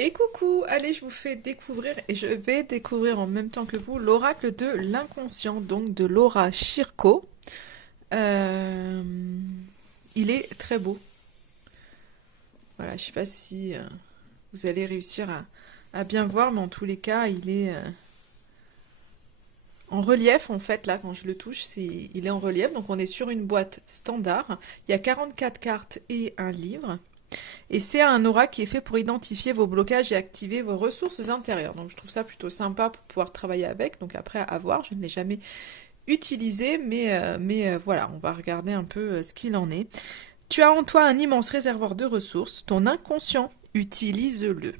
Et coucou, allez, je vous fais découvrir, et je vais découvrir en même temps que vous, l'oracle de l'inconscient, donc de Laura Schirko. Euh, il est très beau. Voilà, je sais pas si vous allez réussir à bien voir, mais en tous les cas, il est en relief, en fait, là, quand je le touche, il est en relief. Donc on est sur une boîte standard. Il y a 44 cartes et un livre. Et c'est un aura qui est fait pour identifier vos blocages et activer vos ressources intérieures. Donc je trouve ça plutôt sympa pour pouvoir travailler avec. Donc après, à voir, je ne l'ai jamais utilisé, mais voilà, on va regarder un peu ce qu'il en est. Tu as en toi un immense réservoir de ressources. Ton inconscient, utilise-le.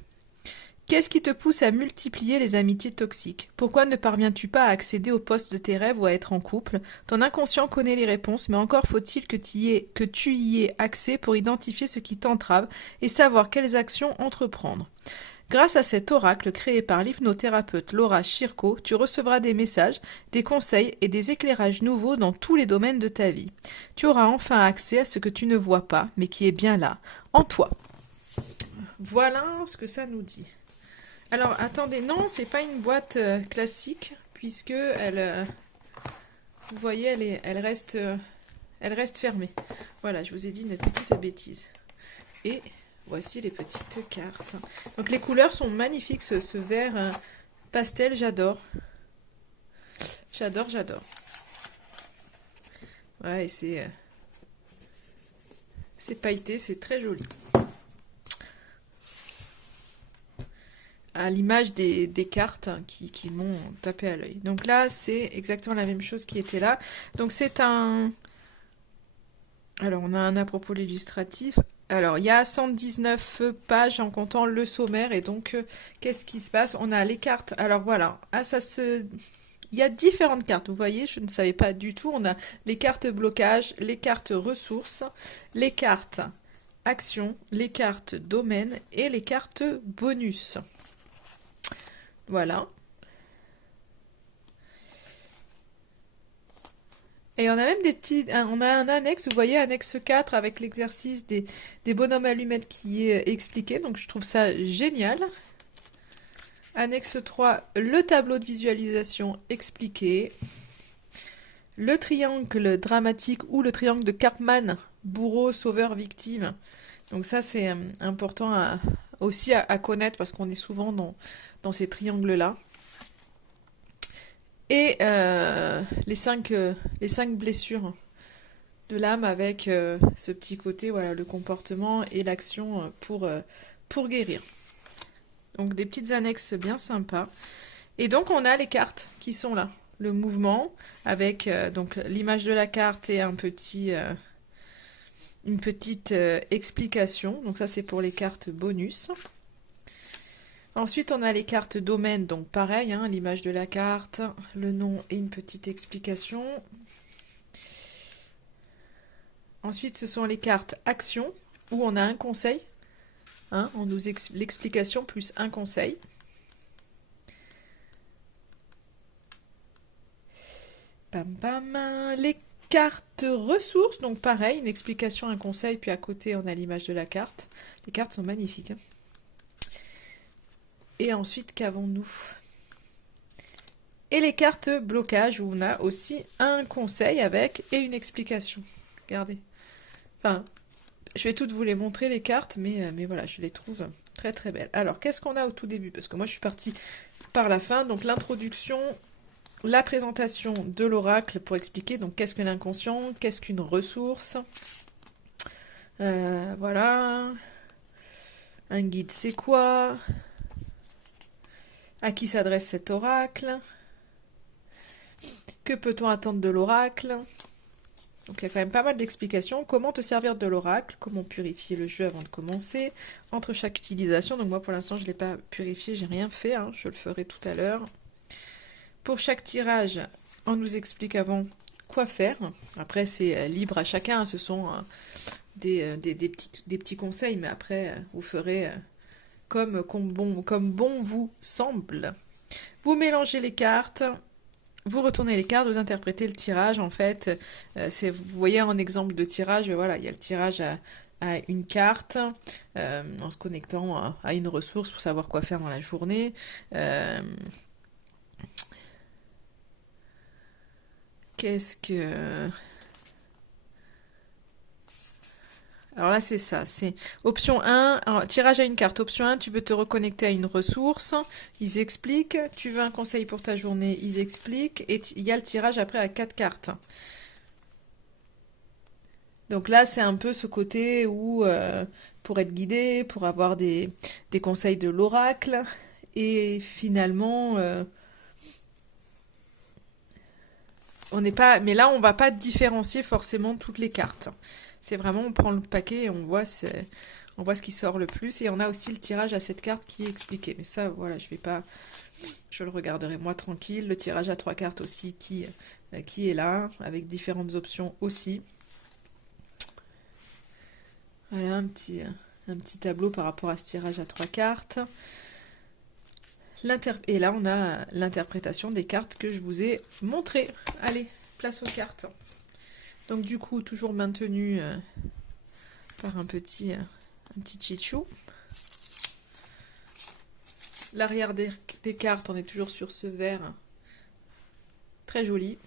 Qu'est-ce qui te pousse à multiplier les amitiés toxiques? Pourquoi ne parviens-tu pas à accéder au poste de tes rêves ou à être en couple? Ton inconscient connaît les réponses, mais encore faut-il que tu y aies accès pour identifier ce qui t'entrave et savoir quelles actions entreprendre. Grâce à cet oracle créé par l'hypnothérapeute Laura Schirko, tu recevras des messages, des conseils et des éclairages nouveaux dans tous les domaines de ta vie. Tu auras enfin accès à ce que tu ne vois pas, mais qui est bien là, en toi. Voilà ce que ça nous dit. Alors, attendez, non, c'est pas une boîte classique, puisque vous voyez, elle reste fermée. Voilà, je vous ai dit une petite bêtise. Et voici les petites cartes. Donc, les couleurs sont magnifiques, ce vert pastel, j'adore. J'adore, j'adore. Ouais, et c'est pailleté, c'est très joli. À l'image des cartes qui m'ont tapé à l'œil. Donc là, c'est exactement la même chose qui était là. Donc c'est un... Alors, on a un à propos l'illustratif. Alors, il y a 119 pages en comptant le sommaire. Et donc, qu'est-ce qui se passe? On a les cartes. Alors, voilà. Ah, ça se... Il y a différentes cartes. Vous voyez, je ne savais pas du tout. On a les cartes blocage, les cartes ressources, les cartes action, les cartes domaine et les cartes bonus. Voilà. Et on a même on a un annexe, vous voyez, annexe 4 avec l'exercice des bonhommes allumettes qui est expliqué. Donc je trouve ça génial. Annexe 3, le tableau de visualisation expliqué. Le triangle dramatique ou le triangle de Karpman, bourreau, sauveur, victime. Donc ça c'est important aussi à connaître parce qu'on est souvent dans ces triangles-là. Et les cinq blessures de l'âme avec ce petit côté, voilà, le comportement et l'action pour guérir. Donc des petites annexes bien sympas. Et donc on a les cartes qui sont là. Le mouvement avec donc l'image de la carte et une petite explication. Donc ça c'est pour les cartes bonus. Ensuite, on a les cartes domaine, donc pareil, hein, l'image de la carte, le nom et une petite explication. Ensuite, ce sont les cartes action, où on a un conseil, hein, on nous l'explication plus un conseil. Pam pam, les cartes ressources, donc pareil, une explication, un conseil, puis à côté, on a l'image de la carte. Les cartes sont magnifiques. Hein. Et ensuite, qu'avons-nous? Et les cartes blocage, où on a aussi un conseil avec et une explication. Regardez. Enfin, je vais toutes vous les montrer, les cartes, mais voilà, je les trouve très très belles. Alors, qu'est-ce qu'on a au tout début? Parce que moi, je suis partie par la fin. Donc, l'introduction, la présentation de l'oracle pour expliquer donc qu'est-ce que l'inconscient, qu'est-ce qu'une ressource. Voilà. Un guide, c'est quoi? À qui s'adresse cet oracle? Que peut-on attendre de l'oracle? Donc il y a quand même pas mal d'explications. Comment te servir de l'oracle? Comment purifier le jeu avant de commencer? Entre chaque utilisation, donc moi pour l'instant je ne l'ai pas purifié, j'ai rien fait, hein, je le ferai tout à l'heure. Pour chaque tirage, on nous explique avant quoi faire. Après c'est libre à chacun, ce sont des petits conseils, mais après vous ferez comme bon vous semble. Vous mélangez les cartes, vous retournez les cartes, vous interprétez le tirage. En fait, vous voyez en exemple de tirage, voilà, il y a le tirage à une carte, en se connectant à une ressource pour savoir quoi faire dans la journée. Qu'est-ce que... Alors là, c'est ça. C'est option 1, alors, tirage à une carte. Option 1, tu veux te reconnecter à une ressource. Ils expliquent. Tu veux un conseil pour ta journée. Ils expliquent. Et il y a le tirage après à 4 cartes. Donc là, c'est un peu ce côté où, pour être guidé, pour avoir des conseils de l'oracle. Et finalement, on n'est pas... Mais là, on va pas différencier forcément toutes les cartes. C'est vraiment, on prend le paquet et on voit ce qui sort le plus. Et on a aussi le tirage à cette carte qui est expliqué. Mais ça, voilà, je vais pas, je le regarderai moi tranquille. Le tirage à 3 cartes aussi qui est là, avec différentes options aussi. Voilà un petit tableau par rapport à ce tirage à 3 cartes. Et là, on a l'interprétation des cartes que je vous ai montrées. Allez, place aux cartes. Donc du coup, toujours maintenu par un petit chichou. L'arrière des cartes, on est toujours sur ce vert très joli.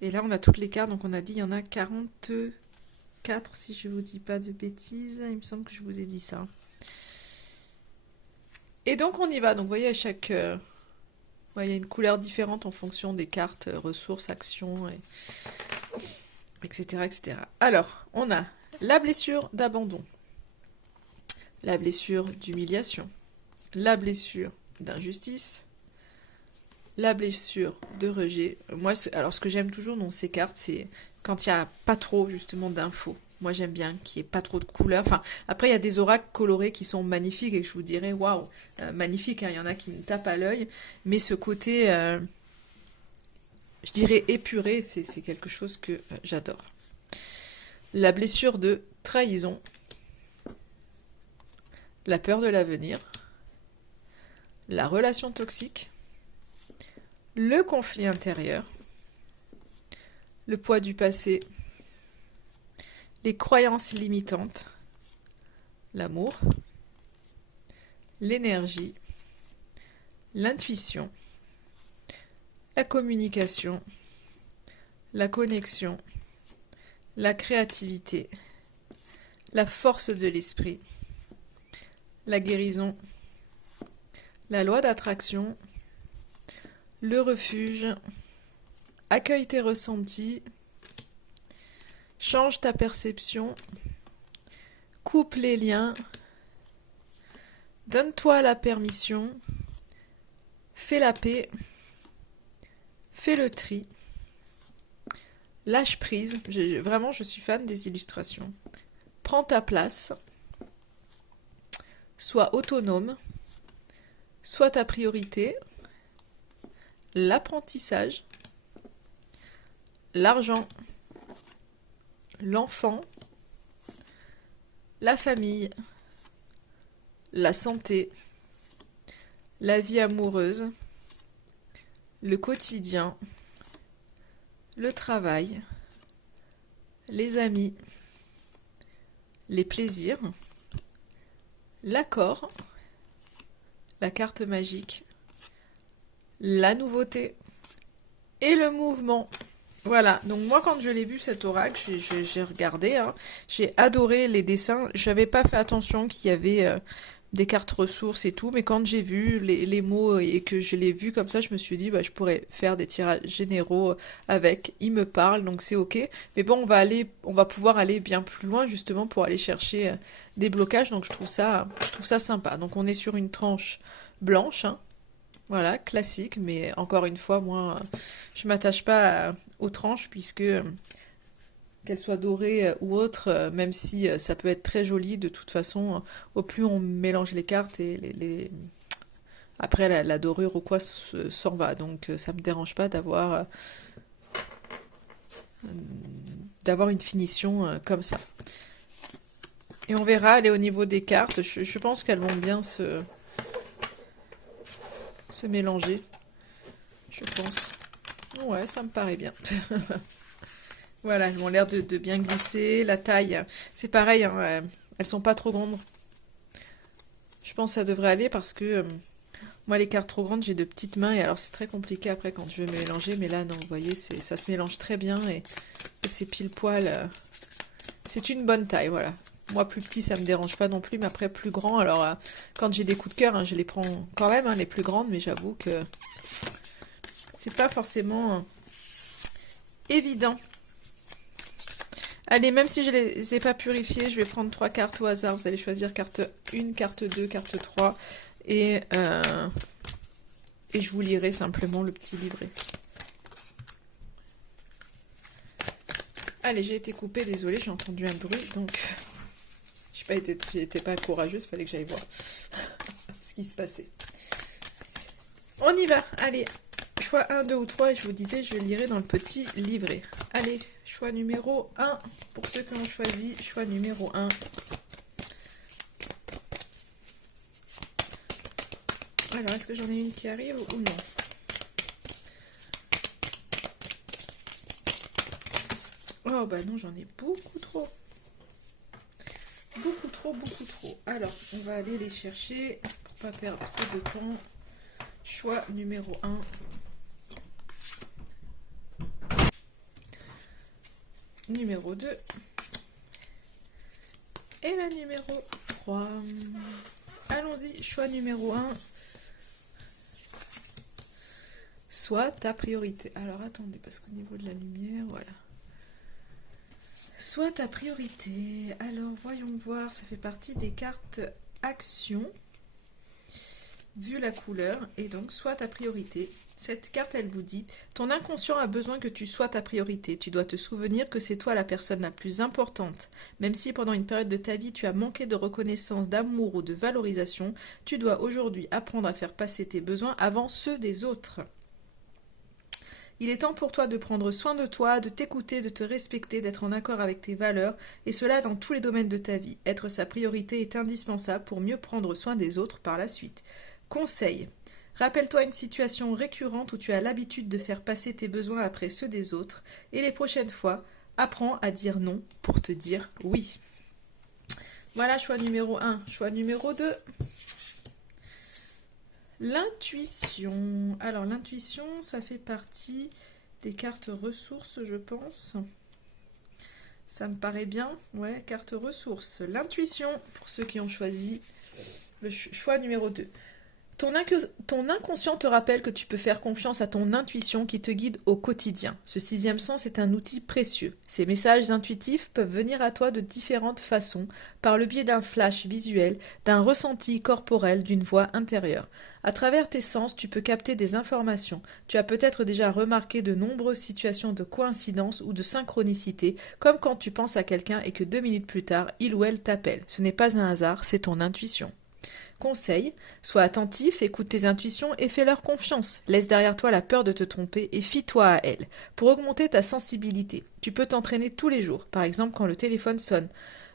Et là, on a toutes les cartes. Donc on a dit, il y en a 44, si je vous dis pas de bêtises. Il me semble que je vous ai dit ça. Et donc on y va. Donc vous voyez, à chaque... il y a une couleur différente en fonction des cartes, ressources, actions, etc., etc. Alors, on a la blessure d'abandon, la blessure d'humiliation, la blessure d'injustice, la blessure de rejet. Moi, alors ce que j'aime toujours dans ces cartes, c'est quand il n'y a pas trop justement d'infos. Moi, j'aime bien qu'il n'y ait pas trop de couleurs. Enfin, après, il y a des oracles colorés qui sont magnifiques et je vous dirais, waouh, magnifique. Hein, il y en a qui me tapent à l'œil. Mais ce côté, je dirais épuré, c'est quelque chose que j'adore. La blessure de trahison, la peur de l'avenir, la relation toxique, le conflit intérieur, le poids du passé, les croyances limitantes, l'amour, l'énergie, l'intuition, la communication, la connexion, la créativité, la force de l'esprit, la guérison, la loi d'attraction, le refuge, accueille tes ressentis, change ta perception, coupe les liens, donne-toi la permission, fais la paix, fais le tri, lâche prise. Vraiment, je suis fan des illustrations. Prends ta place, sois autonome, sois ta priorité, l'apprentissage, l'argent, l'enfant, la famille, la santé, la vie amoureuse, le quotidien, le travail, les amis, les plaisirs, l'accord, la carte magique, la nouveauté et le mouvement. Voilà, donc moi quand je l'ai vu cet oracle, j'ai regardé, hein, j'ai adoré les dessins, j'avais pas fait attention qu'il y avait des cartes ressources et tout, mais quand j'ai vu les mots et que je l'ai vu comme ça, je me suis dit, bah, je pourrais faire des tirages généraux avec, il me parle, donc c'est ok, mais bon, on va pouvoir aller bien plus loin justement pour aller chercher des blocages, donc je trouve ça sympa. Donc on est sur une tranche blanche, hein. Voilà, classique, mais encore une fois, moi, je m'attache pas aux tranches puisque qu'elles soient dorées ou autres, même si ça peut être très joli, de toute façon, au plus on mélange les cartes et après la dorure ou quoi s'en va. Donc ça me dérange pas d'avoir une finition comme ça. Et on verra, aller au niveau des cartes, je pense qu'elles vont bien se mélanger, je pense. Ouais, ça me paraît bien. Voilà, elles ont l'air de bien glisser. La taille, c'est pareil, hein, elles sont pas trop grandes. Je pense que ça devrait aller parce que moi, les cartes trop grandes, j'ai de petites mains et alors c'est très compliqué après quand je veux mélanger. Mais là, non, vous voyez, ça se mélange très bien et c'est pile poil. C'est une bonne taille, voilà. Moi, plus petit, ça me dérange pas non plus, mais après, plus grand. Alors, quand j'ai des coups de cœur, hein, je les prends quand même, hein, les plus grandes, mais j'avoue que c'est pas forcément évident. Allez, même si je les ai pas purifiées, je vais prendre 3 cartes au hasard. Vous allez choisir carte 1, carte 2, carte 3. Et je vous lirai simplement le petit livret. Allez, j'ai été coupée, désolée, j'ai entendu un bruit, donc j'étais pas courageuse, fallait que j'aille voir ce qui se passait. On y va, allez, choix 1, 2 ou 3, et je vous disais, je lirai dans le petit livret. Allez, choix numéro 1, pour ceux qui ont choisi, choix numéro 1. Alors, est-ce que j'en ai une qui arrive ou non? Oh bah non, j'en ai beaucoup trop. Beaucoup trop, beaucoup trop. Alors, on va aller les chercher pour pas perdre trop de temps. Choix numéro 1. Numéro 2. Et la numéro 3. Allons-y, choix numéro 1. Soit ta priorité. Alors attendez, parce qu'au niveau de la lumière, voilà. Soit ta priorité. Alors voyons voir, ça fait partie des cartes action. Vu la couleur, et donc soit ta priorité. Cette carte, elle vous dit, ton inconscient a besoin que tu sois ta priorité. Tu dois te souvenir que c'est toi la personne la plus importante. Même si pendant une période de ta vie, tu as manqué de reconnaissance, d'amour ou de valorisation, tu dois aujourd'hui apprendre à faire passer tes besoins avant ceux des autres. Il est temps pour toi de prendre soin de toi, de t'écouter, de te respecter, d'être en accord avec tes valeurs, et cela dans tous les domaines de ta vie. Être sa priorité est indispensable pour mieux prendre soin des autres par la suite. Conseil. Rappelle-toi une situation récurrente où tu as l'habitude de faire passer tes besoins après ceux des autres, et les prochaines fois, apprends à dire non pour te dire oui. Voilà, choix numéro 1. Choix numéro 2. L'intuition. Alors, l'intuition, ça fait partie des cartes ressources, je pense. Ça me paraît bien. Ouais, carte ressources. L'intuition, pour ceux qui ont choisi le choix numéro 2. Ton inconscient te rappelle que tu peux faire confiance à ton intuition qui te guide au quotidien. Ce sixième sens est un outil précieux. Ces messages intuitifs peuvent venir à toi de différentes façons, par le biais d'un flash visuel, d'un ressenti corporel, d'une voix intérieure. À travers tes sens, tu peux capter des informations. Tu as peut-être déjà remarqué de nombreuses situations de coïncidence ou de synchronicité, comme quand tu penses à quelqu'un et que 2 minutes plus tard, il ou elle t'appelle. Ce n'est pas un hasard, c'est ton intuition. Conseil, sois attentif, écoute tes intuitions et fais-leur confiance. Laisse derrière toi la peur de te tromper et fie-toi à elles. Pour augmenter ta sensibilité, tu peux t'entraîner tous les jours, par exemple quand le téléphone sonne.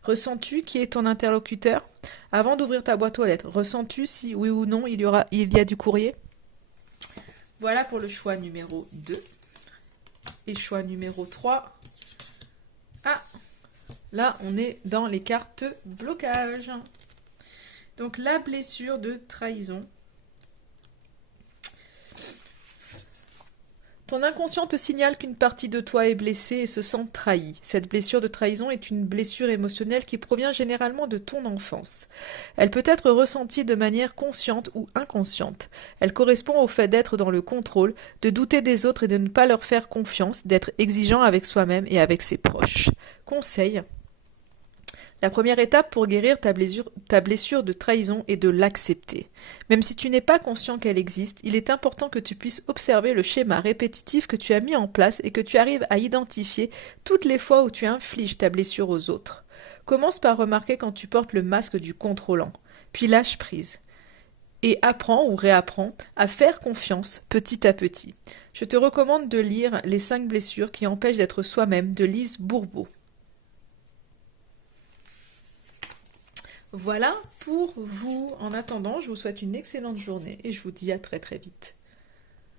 Ressens-tu qui est ton interlocuteur? Avant d'ouvrir ta boîte aux lettres, ressens-tu si oui ou non il y a du courrier? Voilà pour le choix numéro 2. Et choix numéro 3. Ah, là on est dans les cartes blocage. Donc la blessure de trahison. Ton inconscient te signale qu'une partie de toi est blessée et se sent trahie. Cette blessure de trahison est une blessure émotionnelle qui provient généralement de ton enfance. Elle peut être ressentie de manière consciente ou inconsciente. Elle correspond au fait d'être dans le contrôle, de douter des autres et de ne pas leur faire confiance, d'être exigeant avec soi-même et avec ses proches. Conseil. La première étape pour guérir ta blessure de trahison est de l'accepter. Même si tu n'es pas conscient qu'elle existe, il est important que tu puisses observer le schéma répétitif que tu as mis en place et que tu arrives à identifier toutes les fois où tu infliges ta blessure aux autres. Commence par remarquer quand tu portes le masque du contrôlant, puis lâche prise. Et apprends ou réapprends à faire confiance petit à petit. Je te recommande de lire Les 5 blessures qui empêchent d'être soi-même de Lise Bourbeau. Voilà pour vous. En attendant, je vous souhaite une excellente journée et je vous dis à très très vite.